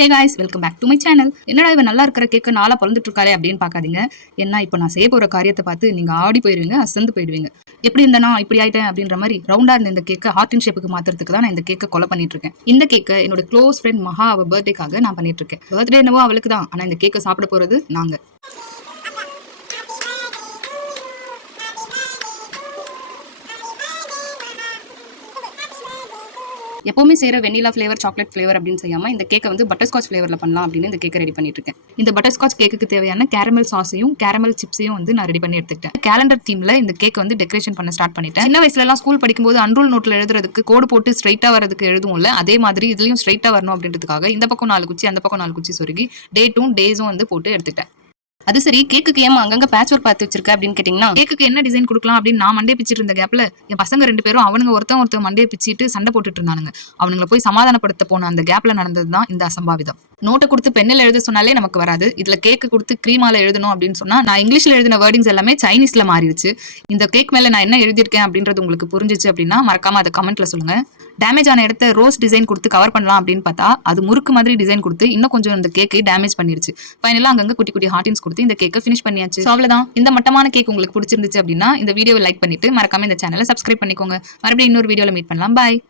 Hey guys, welcome back to my channel. என்னடா இவன் நல்லா இருக்கிற கேட்க நாளா பிறந்துட்டு இருக்காளே அப்படின்னு பார்க்காதீங்க. ஏன்னா இப்போ நான் செய்ய போகிற காரியத்தை பார்த்து நீங்கள் ஆடி போயிடுவீங்க, அசந்து போயிடுவீங்க. எப்படி இருந்தனா இப்படி ஆயிட்டேன் அப்படின்ற மாதிரி ரவுண்டாக இருந்த இந்த கேக்கை ஹார்ட் ஷேப்புக்கு மாற்றுறதுக்கு தான் நான் இந்த கேக்கை கொலை பண்ணிட்டு இருக்கேன். இந்த கேக்கை என்னோட க்ளோஸ் ஃப்ரெண்ட் மகா அவ பர்த்டேக்காக நான் பண்ணிட்டு இருக்கேன். பர்த்டே என்னவோ அவளுக்கு தான், ஆனால் இந்த கேக்கை சாப்பிட போகிறது நாங்கள். எப்பவுமே செய்கிற வெண்ணிலா ஃப்ளேவர், சாக்லேட் ஃப்ளேவர் அப்படின்னு செய்யாமல் இந்த கேக்கை வந்து பட்டர்ஸ்காட்ச் ஃப்ளேவரில் பண்ணலாம் அப்படின்னு இந்த கேக்கை ரெடி பண்ணிட்டு இருக்கேன். இந்த பட்டர்ஸ்காட்ச் கேக்குக்கு தேவையான கேரமல் சாஸையும் கேரமல் சிப்ஸையும் வந்து நான் ரெடி பண்ணி எடுத்துக்கிட்டேன். கேலண்டர் தீம்ல இந்த கேக் வந்து டெக்கரேஷன் பண்ண ஸ்டார்ட் பண்ணிட்டேன். சின்ன வயசுலலாம் ஸ்கூல் படிக்கும்போது அன்ரூல் நோட்டில் எழுதுறதுக்கு கோடு போட்டு ஸ்ட்ரைட்டாக வரதுக்கு எழுதுவோம்ல, அதே மாதிரி இதுலையும் ஸ்ட்ரைட்டாக வரணும் அப்படின்றதுக்காக இந்த பக்கம் 4 குச்சி அந்த பக்கம் 4 குச்சி சொருகி டேட்டும் டேஸும் வந்து போட்டு எடுத்துக்கிட்டேன். அது சரி, கேக்குக்கு ஏமா அங்கங்க பேட்ச் ஒர்க் பார்த்து வச்சிருக்க அப்படின்னு கேட்டீங்கன்னா, கேக்குக்கு என்ன டிசைன் கொடுக்கலாம் அப்படின்னு நான் மண்டே பிச்சிட்டு இருந்த கேப்ல என் பசங்க 2 பேரும் அவனுங்க ஒருத்தன் மண்டே பிச்சிட்டு சண்டை போட்டுட்டு இருந்தானுங்க. அவனுங்களை போய் சமாதானப்படுத்த போன அந்த கேப்ல நடந்ததுதான் இந்த அசம்பாவிதம். நோட்டை கொடுத்து பெண்ணில் எழுத சொன்னாலே நமக்கு வராது. இதுல கேக்கு கொடுத்து கிரீமால எழுதணும் அப்படின்னு சொன்னா நான் இங்கிலீஷ்ல எழுதின வேர்டிங்ஸ் எல்லாமே சைனீஸ்ல மாறிடுச்சு. இந்த கேக் மேல நான் என்ன எழுதியிருக்கேன் அப்படின்றது உங்களுக்கு புரிஞ்சிச்சு அப்படின்னா மறக்காம அதை கமெண்ட்ல சொல்லுங்க. டேமேஜ் ஆன இடத்த ரோஸ் டிசைன் கொடுத்து கவர் பண்ணலாம் அப்படின்னு பார்த்தா அது முறுக்கு மாதிரி டிசைன் கொடுத்து இன்னும் கொஞ்சம் இந்த கேக்கு டேமேஜ் பண்ணிருச்சு. ஃபைனலா அங்கங்க குட்டி குட்டி ஹார்டின்ஸ் கொடுத்து இந்த கேக்கை ஃபினிஷ் பண்ணியாச்சு. அவ்வளவுதான். இந்த மட்டமான கேக் உங்களுக்கு பிடிச்சிருந்துச்சு அப்படின்னா இந்த வீடியோவை லைக் பண்ணிட்டு மறக்காம இந்த சேனலை சப்ஸ்கிரைப் பண்ணிக்கோங்க. மறுபடியும் இன்னொரு வீடியோல மீட் பண்ணலாம். பாய்.